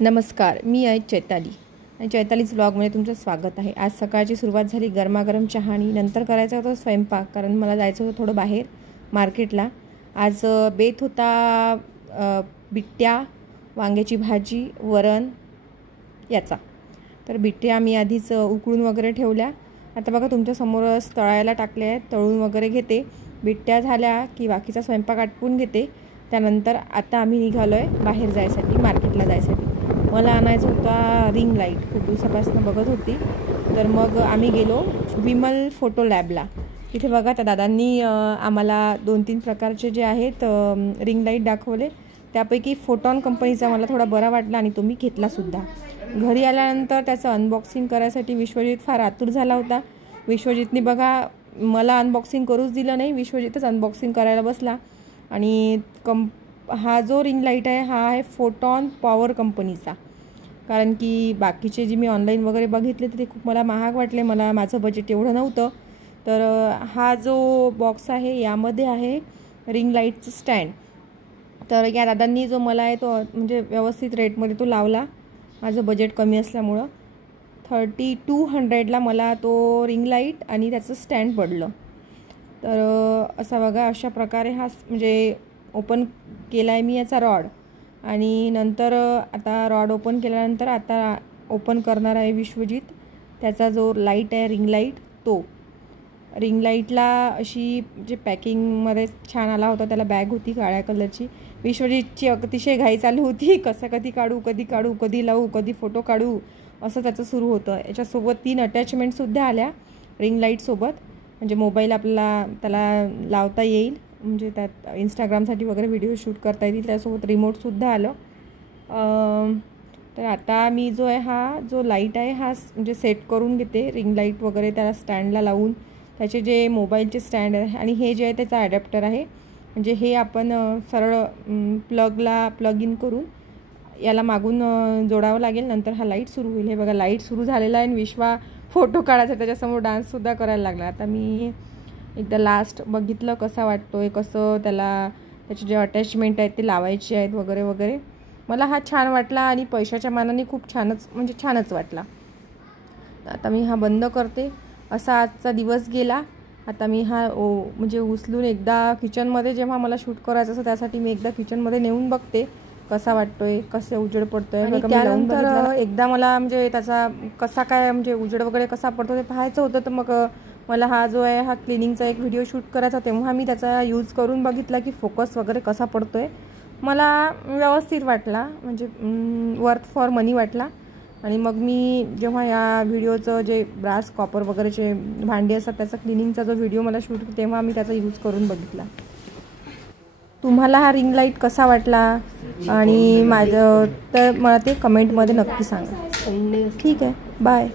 नमस्कार, मी आहे चैताली आणि चैतालीज व्लॉगमध्ये तुमचं स्वागत आहे। आज सकाळची सुरुवात झाली गरमागरम चहानी। नंतर करायचा होता स्वयंपाक, कारण मला जायचं होतं थोडं बाहेर मार्केटला। आज बेत होता बिट्ट्या, वांग्याची भाजी, वरण याचा। तर बिट्ट्या मी आधीच उकळून वगैरे ठेवल्या। आता बघा तुमच्या समोरच तळायला टाकले आहेत, तळून वगैरे घेते। बिट्ट्या झाल्या की बाकीचा स्वयंपाक आटपून घेते। त्यानंतर आता आम्ही निघालो आहे बाहेर जायसाठी, मार्केटला जायसाठी। मला आणायचा होता रिंग लाईट, खूप दिवसापासून बघत होती। तर मग आम्ही गेलो विमल फोटो लॅबला। इथे बघा त्या दादांनी आम्हाला 2-3 प्रकारचे जे आहेत रिंग लाईट दाखवले। त्यापैकी फोटॉन कंपनीचा मला थोडा बरा वाटला आणि तो मी घेतलासुद्धा। घरी आल्यानंतर त्याचं अनबॉक्सिंग करायसाठी विश्वजित फार आतुर झाला होता। विश्वजितने बघा मला अनबॉक्सिंग करूच दिलं नाही, विश्वजितच अनबॉक्सिंग करायला बसला। आणि हा जो रिंग लाईट आहे हा आहे फोटॉन पॉवर कंपनीचा। कारण की बाकीचे जे मी ऑनलाईन वगैरे बघितले तर ते खूप मला महाग वाटले, माझं बजेट एवढं नव्हतं। तर हा जो बॉक्स आहे यामध्ये आहे रिंग लाईटचं स्टँड। तर या दादांनी जो मला आहे तो म्हणजे व्यवस्थित रेटमध्ये तो लावला, माझं बजेट कमी असल्यामुळं 3200ला मला तो रिंग लाईट आणि त्याचं स्टँड पडलं। तर असा बघा अशा प्रकारे हा म्हणजे ओपन केला आहे मी याचा रॉड। आणि नंतर आता रॉड ओपन केल्यानंतर आता ओपन करणार आहे विश्वजित त्याचा जो लाईट आहे रिंग लाईट तो। रिंग लाईटला अशी जे पॅकिंगमध्ये छान आला होता, त्याला बॅग होती काळ्या कलरची। विश्वजितची अतिशय घाई चालू होती, कधी काढू कधी लावू कधी फोटो काढू असं त्याचं सुरू होतं। याच्यासोबत 3 अटॅचमेंटसुद्धा आल्या रिंग लाईटसोबत, म्हणजे मोबाईल आपल्याला त्याला लावता येईल, म्हणजे त्यात इंस्टाग्रामसाठी वगैरे व्हिडिओ शूट करता येतील। त्यासोबत रिमोटसुद्धा आलं। तर आता मी जो आहे हा जो लाईट आहे हा म्हणजे सेट करून घेते, रिंग लाईट वगैरे त्याला स्टँडला लावून त्याचे जे मोबाईलचे स्टँड आहे आणि हे जे आहे त्याचा ॲडॅप्टर आहे। म्हणजे हे आपण सरळ प्लग इन करून याला मागून जोडावं लागेल, नंतर हा लाईट सुरू होईल। हे बघा लाईट सुरू झालेला आहे आणि विश्वा फोटो काढायचा त्याच्यासमोर डान्ससुद्धा करायला लागला। आता मी एकदा लास्ट बघितलं कसा वाटतोय, कसं त्याचे जे अटॅचमेंट आहेत ते लावायचे आहेत वगैरे वगैरे। मला हा छान वाटला आणि पैशाच्या मानाने खूप छानच वाटला। आता मी हा बंद करते। असा आजचा दिवस गेला। आता मी हा म्हणजे उचलून एकदा किचनमध्ये जेव्हा मला शूट करायचं असं त्यासाठी मी एकदा किचनमध्ये नेऊन बघते कसा वाटतोय, कसं उजेड पडतोय। त्यानंतर एकदा मला म्हणजे त्याचा कसा काय म्हणजे उजेड वगैरे कसा पडतो ते पाहायचं होतं। तर मग मला हा जो आहे हा क्लिनिंगचा एक व्हिडिओ शूट करायचा, तेव्हा मी त्याचा यूज करून बघितला की फोकस वगैरे कसा पडतोय। मला व्यवस्थित वाटला, म्हणजे वर्थ फॉर मनी वाटला। आणि मग मी जेव्हा या व्हिडिओचं जे ब्रास कॉपर वगैरेचे भांडी असतात त्याचा क्लिनिंगचा जो व्हिडिओ मला शूट तेव्हा मी त्याचा यूज करून बघितला। तुम्हाला हा रिंग लाईट कसा वाटला आणि मला ते कमेंटमध्ये नक्की सांगा। ठीक आहे, बाय।